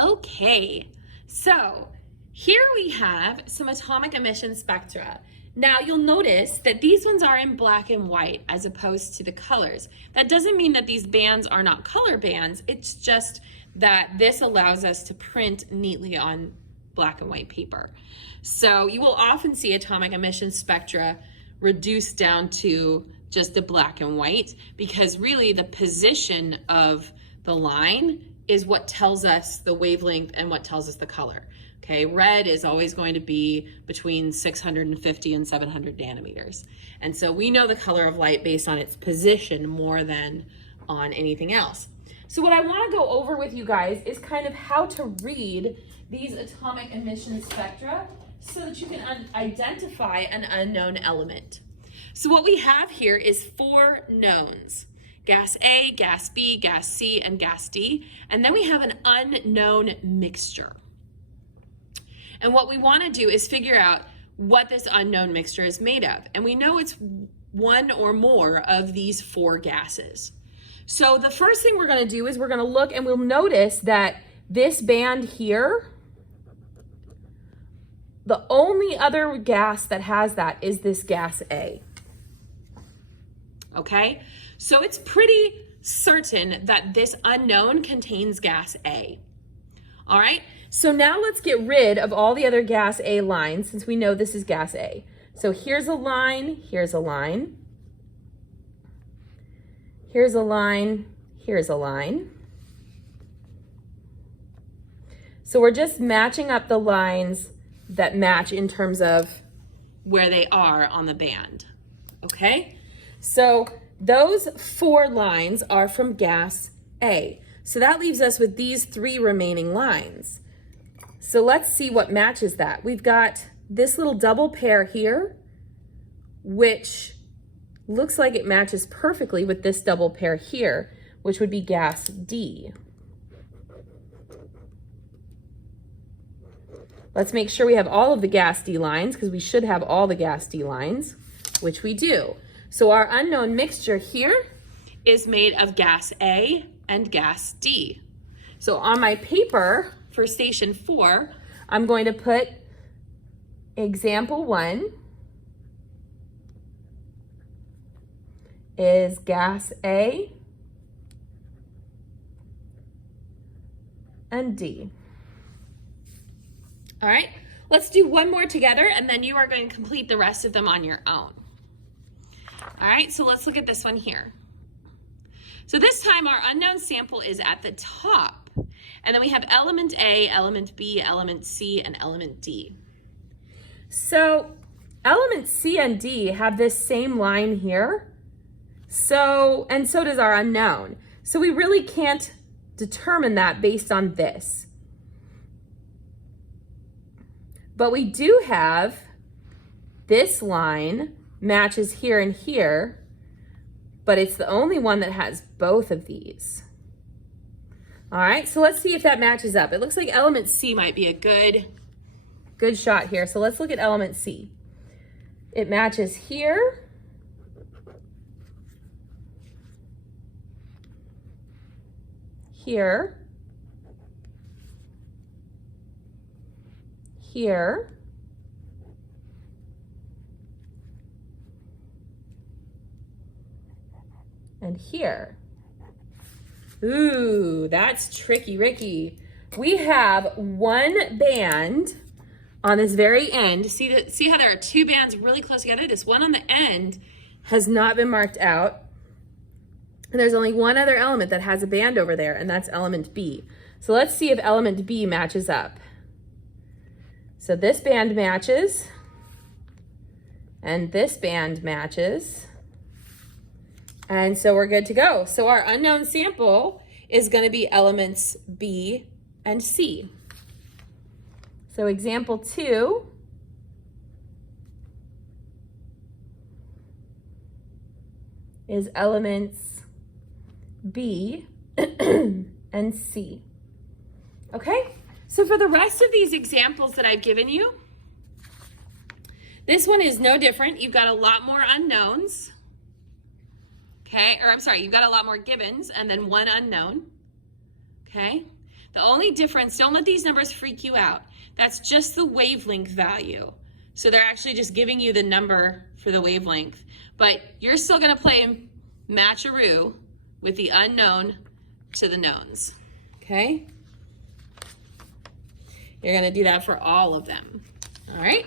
Okay, so here we have some atomic emission spectra. Now you'll notice that these ones are in black and white as opposed to the colors. That doesn't mean that these bands are not color bands, it's just that this allows us to print neatly on black and white paper. So you will often see atomic emission spectra reduced down to just the black and white, because really the position of the line is what tells us the wavelength and what tells us the color. Okay, red is always going to be between 650 and 700 nanometers. And so we know the color of light based on its position more than on anything else. So what I want to go over with you guys is kind of how to read these atomic emission spectra so that you can identify an unknown element. So what we have here is 4 knowns: gas A, gas B, gas C, and gas D. And then we have an unknown mixture. And what we want to do is figure out what this unknown mixture is made of. And we know it's one or more of these 4 gases. So the first thing we're going to do is we're going to look, and we'll notice that this band here, the only other gas that has that is this gas A. Okay, so it's pretty certain that this unknown contains gas A. All right, so now let's get rid of all the other gas A lines since we know this is gas A. So here's a line, here's a line, here's a line, here's a line. So we're just matching up the lines that match in terms of where they are on the band, okay? So those 4 lines are from gas A. So that leaves us with these 3 remaining lines. So let's see what matches that. We've got this little double pair here, which looks like it matches perfectly with this double pair here, which would be gas D. Let's make sure we have all of the gas D lines, because we should have all the gas D lines, which we do. So our unknown mixture here is made of gas A and gas D. So on my paper for station 4, I'm going to put example 1 is gas A and D. All right, let's do one more together, and then you are going to complete the rest of them on your own. All right, so let's look at this one here. So this time our unknown sample is at the top, and then we have element A, element B, element C, and element D. So element C and D have this same line here, and so does our unknown. So we really can't determine that based on this. But we do have this line matches here and here, but it's the only one that has both of these. All right, so let's see if that matches up. It looks like element C might be a good shot here. So let's look at element C. It matches here, here, here, and here. Ooh, that's tricky, Ricky. We have one band on this very end. See how there are 2 bands really close together? This one on the end has not been marked out. And there's only one other element that has a band over there, and that's element B. So let's see if element B matches up. So this band matches, and this band matches. And so we're good to go. So our unknown sample is going to be elements B and C. So example 2 is elements B and C. Okay, so for the rest of these examples that I've given you, this one is no different. You've got a lot more unknowns. Okay, or I'm sorry, you've got a lot more givens and then one unknown. Okay, The only difference, don't let these numbers freak you out. That's just the wavelength value. So they're actually just giving you the number for the wavelength. But you're still gonna play match-a-roo with the unknown to the knowns, okay? You're gonna do that for all of them, all right?